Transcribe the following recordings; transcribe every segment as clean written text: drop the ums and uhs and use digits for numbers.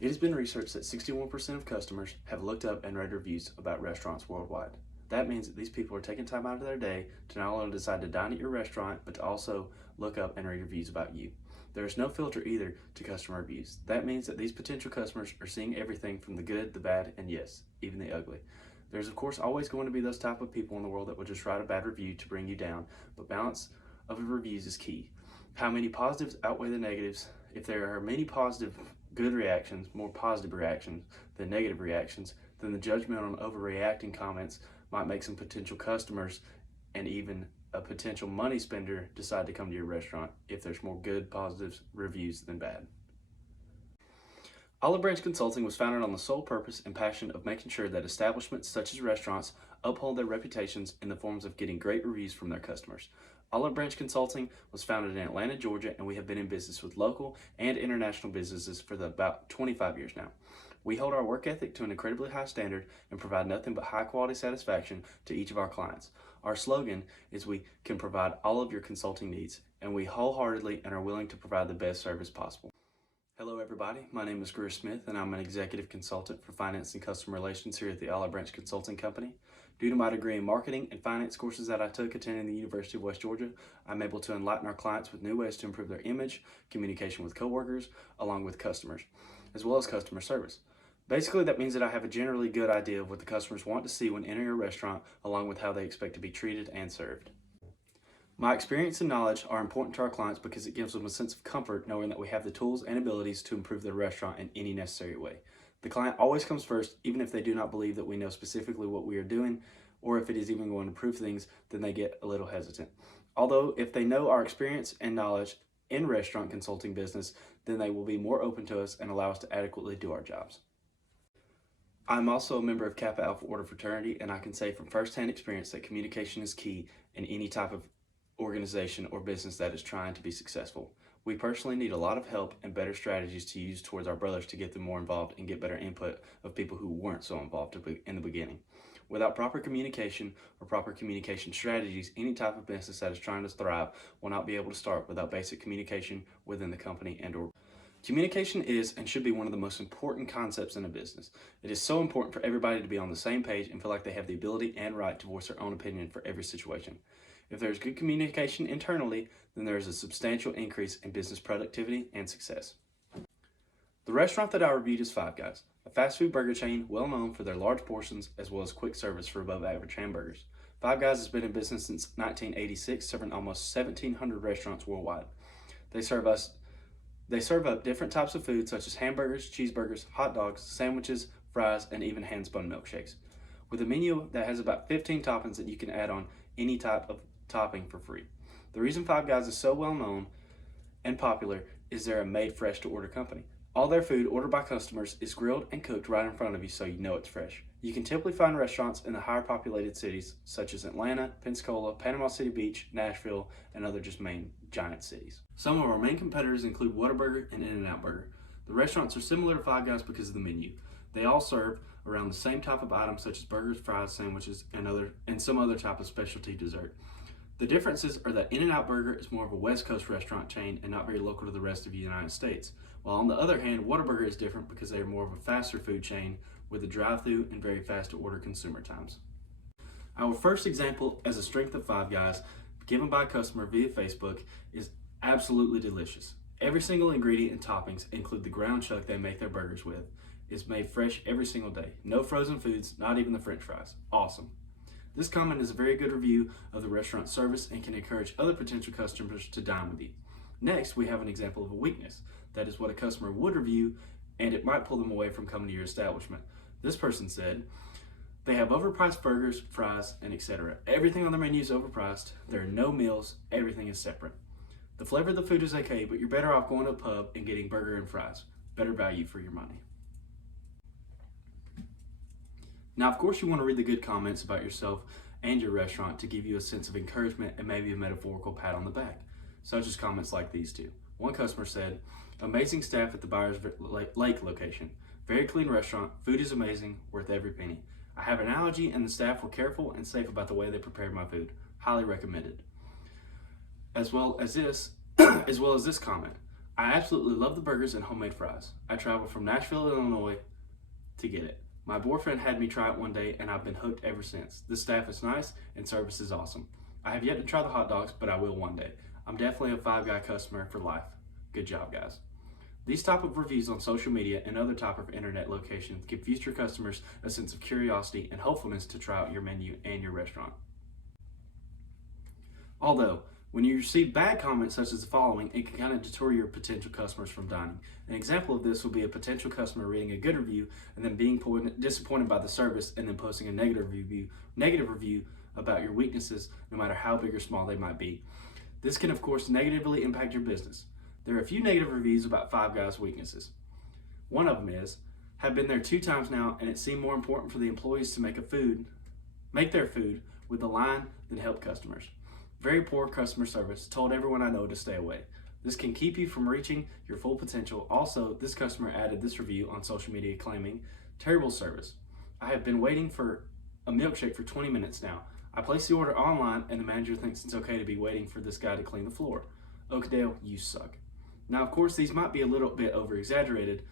It has been researched that 61% of customers have looked up and read reviews about restaurants worldwide. That means that these people are taking time out of their day to not only decide to dine at your restaurant, but to also look up and read reviews about you. There is no filter either to customer reviews. That means that these potential customers are seeing everything from the good, the bad, and yes, even the ugly. There's of course always going to be those type of people in the world that will just write a bad review to bring you down, but balance of reviews is key. How many positives outweigh the negatives? If there are many positive, good reactions, more positive reactions than negative reactions, then the judgment on overreacting comments might make some potential customers and even a potential money spender decide to come to your restaurant if there's more good, positive reviews than bad. Olive Branch Consulting was founded on the sole purpose and passion of making sure that establishments such as restaurants uphold their reputations in the forms of getting great reviews from their customers. Olive Branch Consulting was founded in Atlanta, Georgia, and we have been in business with local and international businesses for about 25 years now. We hold our work ethic to an incredibly high standard and provide nothing but high quality satisfaction to each of our clients. Our slogan is we can provide all of your consulting needs, and we wholeheartedly and are willing to provide the best service possible. Hello everybody, my name is Greer Smith and I'm an executive consultant for finance and customer relations here at the Olive Branch Consulting Company. Due to my degree in marketing and finance courses that I took attending the University of West Georgia, I'm able to enlighten our clients with new ways to improve their image, communication with coworkers, along with customers, as well as customer service. Basically, that means that I have a generally good idea of what the customers want to see when entering a restaurant, along with how they expect to be treated and served. My experience and knowledge are important to our clients because it gives them a sense of comfort knowing that we have the tools and abilities to improve their restaurant in any necessary way. The client always comes first, even if they do not believe that we know specifically what we are doing, or if it is even going to improve things, then they get a little hesitant. Although, if they know our experience and knowledge in restaurant consulting business, then they will be more open to us and allow us to adequately do our jobs. I'm also a member of Kappa Alpha Order Fraternity, and I can say from firsthand experience that communication is key in any type of organization or business that is trying to be successful. We personally need a lot of help and better strategies to use towards our brothers to get them more involved and get better input of people who weren't so involved in the beginning. Without proper communication or proper communication strategies, any type of business that is trying to thrive will not be able to start without basic communication within the company and/or. Communication is and should be one of the most important concepts in a business. It is so important for everybody to be on the same page and feel like they have the ability and right to voice their own opinion for every situation. If there is good communication internally, then there is a substantial increase in business productivity and success. The restaurant that I reviewed is Five Guys, a fast food burger chain well known for their large portions as well as quick service for above average hamburgers. Five Guys has been in business since 1986, serving almost 1,700 restaurants worldwide. They serve up different types of food such as hamburgers, cheeseburgers, hot dogs, sandwiches, fries, and even hand-spun milkshakes. With a menu that has about 15 toppings that you can add on any type of topping for free. The reason Five Guys is so well known and popular is they're a made fresh to order company. All their food ordered by customers is grilled and cooked right in front of you so you know it's fresh. You can typically find restaurants in the higher populated cities such as Atlanta, Pensacola, Panama City Beach, Nashville, and other just main giant cities. Some of our main competitors include Whataburger and In-N-Out Burger. The restaurants are similar to Five Guys because of the menu. They all serve around the same type of items such as burgers, fries, sandwiches, and some other type of specialty dessert. The differences are that In-N-Out Burger is more of a West Coast restaurant chain and not very local to the rest of the United States. While on the other hand, Whataburger is different because they are more of a faster food chain with a drive-through and very fast to order consumer times. Our first example as a strength of Five Guys, given by a customer via Facebook, is absolutely delicious. Every single ingredient and toppings include the ground chuck they make their burgers with. It's made fresh every single day. No frozen foods, not even the french fries. Awesome. This comment is a very good review of the restaurant service and can encourage other potential customers to dine with you. Next, we have an example of a weakness. That is what a customer would review, and it might pull them away from coming to your establishment. This person said, they have overpriced burgers, fries, and etc. Everything on the menu is overpriced. There are no meals. Everything is separate. The flavor of the food is okay, but you're better off going to a pub and getting burger and fries. Better value for your money. Now, of course, you want to read the good comments about yourself and your restaurant to give you a sense of encouragement and maybe a metaphorical pat on the back, such as comments like these two. One customer said, amazing staff at the Byers Lake location. Very clean restaurant. Food is amazing. Worth every penny. I have an allergy and the staff were careful and safe about the way they prepared my food. Highly recommended. As well as this comment. I absolutely love the burgers and homemade fries. I traveled from Nashville, Illinois to get it. My boyfriend had me try it one day and I've been hooked ever since. The staff is nice and service is awesome. I have yet to try the hot dogs, but I will one day. I'm definitely a Five Guy customer for life. Good job, guys. These type of reviews on social media and other type of internet locations give future customers a sense of curiosity and hopefulness to try out your menu and your restaurant. Although, when you receive bad comments such as the following, it can kind of deter your potential customers from dining. An example of this would be a potential customer reading a good review and then being disappointed by the service and then posting a negative review about your weaknesses, no matter how big or small they might be. This can, of course, negatively impact your business. There are a few negative reviews about Five Guys' weaknesses. One of them is, have been there 2 times now and it seemed more important for the employees to make their food with the line than help customers. Very poor customer service, told everyone I know to stay away. This can keep you from reaching your full potential. Also, this customer added this review on social media claiming, terrible service. I have been waiting for a milkshake for 20 minutes now. I placed the order online and the manager thinks it's okay to be waiting for this guy to clean the floor. Oakdale, you suck. Now, of course, these might be a little bit over exaggerated,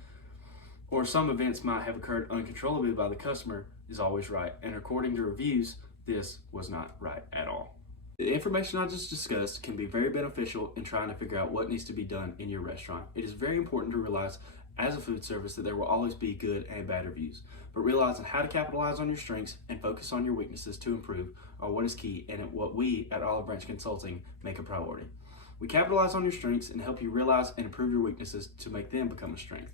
or some events might have occurred uncontrollably by the customer is always right. And according to reviews, this was not right at all. The information I just discussed can be very beneficial in trying to figure out what needs to be done in your restaurant. It is very important to realize as a food service that there will always be good and bad reviews, but realizing how to capitalize on your strengths and focus on your weaknesses to improve are what is key and what we at Olive Branch Consulting make a priority. We capitalize on your strengths and help you realize and improve your weaknesses to make them become a strength.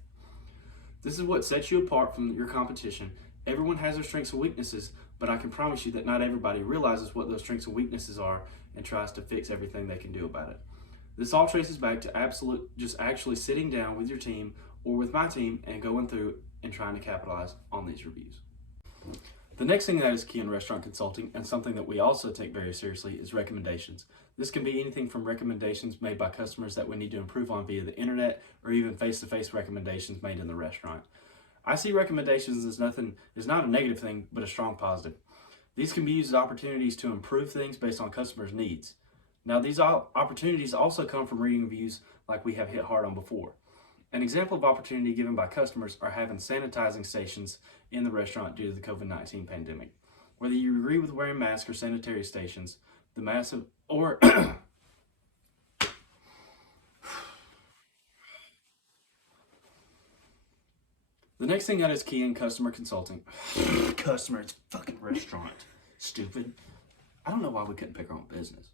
This is what sets you apart from your competition. Everyone has their strengths and weaknesses, but I can promise you that not everybody realizes what those strengths and weaknesses are and tries to fix everything they can do about it. This all traces back to actually sitting down with your team or with my team and going through and trying to capitalize on these reviews. The next thing that is key in restaurant consulting, and something that we also take very seriously, is recommendations. This can be anything from recommendations made by customers that we need to improve on via the internet, or even face-to-face recommendations made in the restaurant. I see recommendations as not a negative thing, but a strong positive. These can be used as opportunities to improve things based on customers' needs. Now, these opportunities also come from reading reviews like we have hit hard on before. An example of opportunity given by customers are having sanitizing stations in the restaurant due to the COVID-19 pandemic. Whether you agree with wearing masks or sanitary stations, the massive or the next thing that is key in customer consulting, customer, it's fucking restaurant, stupid. I don't know why we couldn't pick our own business.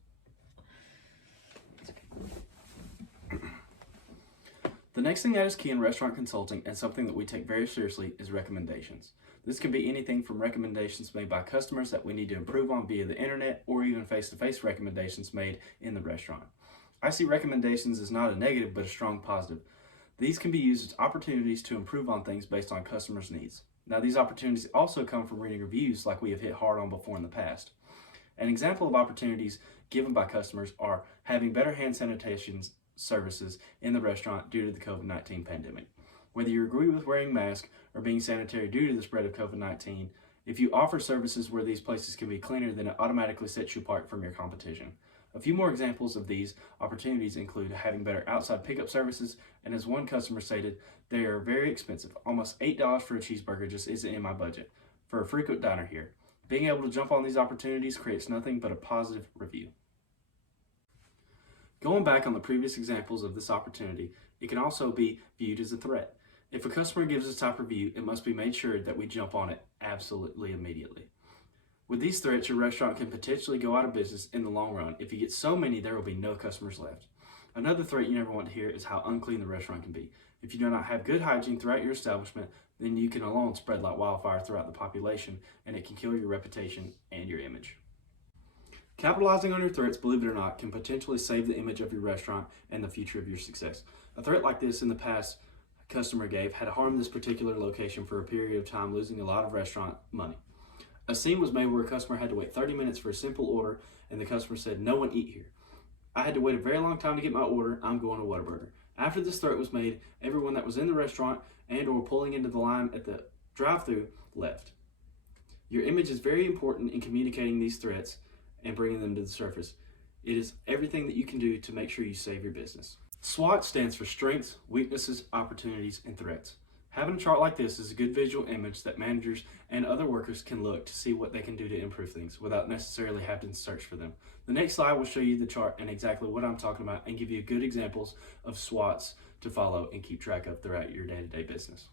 The next thing that is key in restaurant consulting and something that we take very seriously is recommendations. This can be anything from recommendations made by customers that we need to improve on via the internet or even face-to-face recommendations made in the restaurant. I see recommendations as not a negative but a strong positive. These can be used as opportunities to improve on things based on customers' needs. Now, these opportunities also come from reading reviews like we have hit hard on before in the past. An example of opportunities given by customers are having better hand sanitation services in the restaurant due to the COVID-19 pandemic. Whether you agree with wearing masks or being sanitary due to the spread of COVID-19, if you offer services where these places can be cleaner, then it automatically sets you apart from your competition. A few more examples of these opportunities include having better outside pickup services, and as one customer stated, they are very expensive. Almost $8 for a cheeseburger just isn't in my budget. For a frequent diner here, being able to jump on these opportunities creates nothing but a positive review. Going back on the previous examples of this opportunity, it can also be viewed as a threat. If a customer gives us type review, it must be made sure that we jump on it absolutely immediately. With these threats, your restaurant can potentially go out of business in the long run. If you get so many, there will be no customers left. Another threat you never want to hear is how unclean the restaurant can be. If you do not have good hygiene throughout your establishment, then you can alone spread like wildfire throughout the population, and it can kill your reputation and your image. Capitalizing on your threats, believe it or not, can potentially save the image of your restaurant and the future of your success. A threat like this in the past customer gave had harmed this particular location for a period of time, losing a lot of restaurant money. A scene was made where a customer had to wait 30 minutes for a simple order, and the customer said, "No one eat here. I had to wait a very long time to get my order. I'm going to Whataburger." After this threat was made, everyone that was in the restaurant and or pulling into the line at the drive-thru left. Your image is very important in communicating these threats and bringing them to the surface. It is everything that you can do to make sure you save your business. SWOT stands for strengths, weaknesses, opportunities, and threats. Having a chart like this is a good visual image that managers and other workers can look to see what they can do to improve things without necessarily having to search for them. The next slide will show you the chart and exactly what I'm talking about and give you good examples of SWOTs to follow and keep track of throughout your day-to-day business.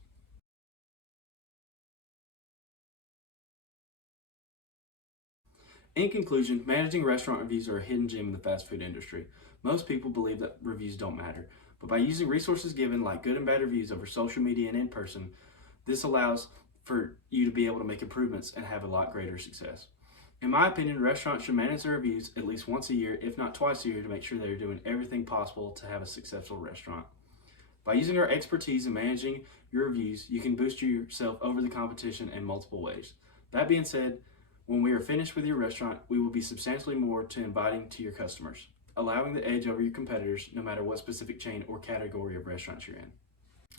In conclusion, managing restaurant reviews are a hidden gem in the fast food industry. Most people believe that reviews don't matter, but by using resources given like good and bad reviews over social media and in person, this allows for you to be able to make improvements and have a lot greater success. In my opinion, restaurants should manage their reviews at least once a year, if not twice a year, to make sure they're doing everything possible to have a successful restaurant. By using our expertise in managing your reviews, you can boost yourself over the competition in multiple ways. That being said, when we are finished with your restaurant, we will be substantially more to inviting to your customers, allowing the edge over your competitors no matter what specific chain or category of restaurants you're in.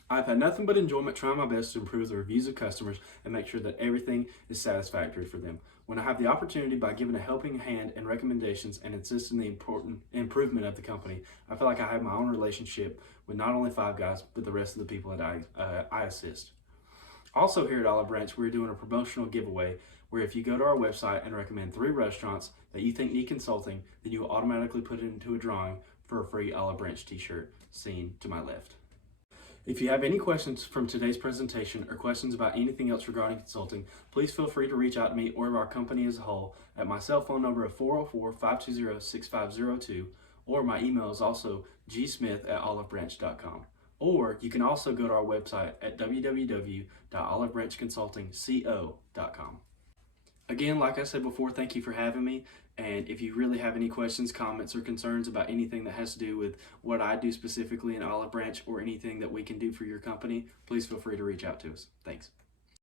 I've had nothing but enjoyment trying my best to improve the reviews of customers and make sure that everything is satisfactory for them. When I have the opportunity by giving a helping hand and recommendations and insist on the important improvement of the company, I feel like I have my own relationship with not only Five Guys, but the rest of the people that I assist. Also here at Olive Branch, we're doing a promotional giveaway where if you go to our website and recommend 3 restaurants that you think need consulting, then you will automatically put it into a drawing for a free Olive Branch t-shirt seen to my left. If you have any questions from today's presentation or questions about anything else regarding consulting, please feel free to reach out to me or our company as a whole at my cell phone number of 404-520-6502, or my email is also gsmith@olivebranch.com. Or you can also go to our website at www.olivebranchconsultingco.com. Again, like I said before, thank you for having me. And if you really have any questions, comments, or concerns about anything that has to do with what I do specifically in Olive Branch or anything that we can do for your company, please feel free to reach out to us. Thanks.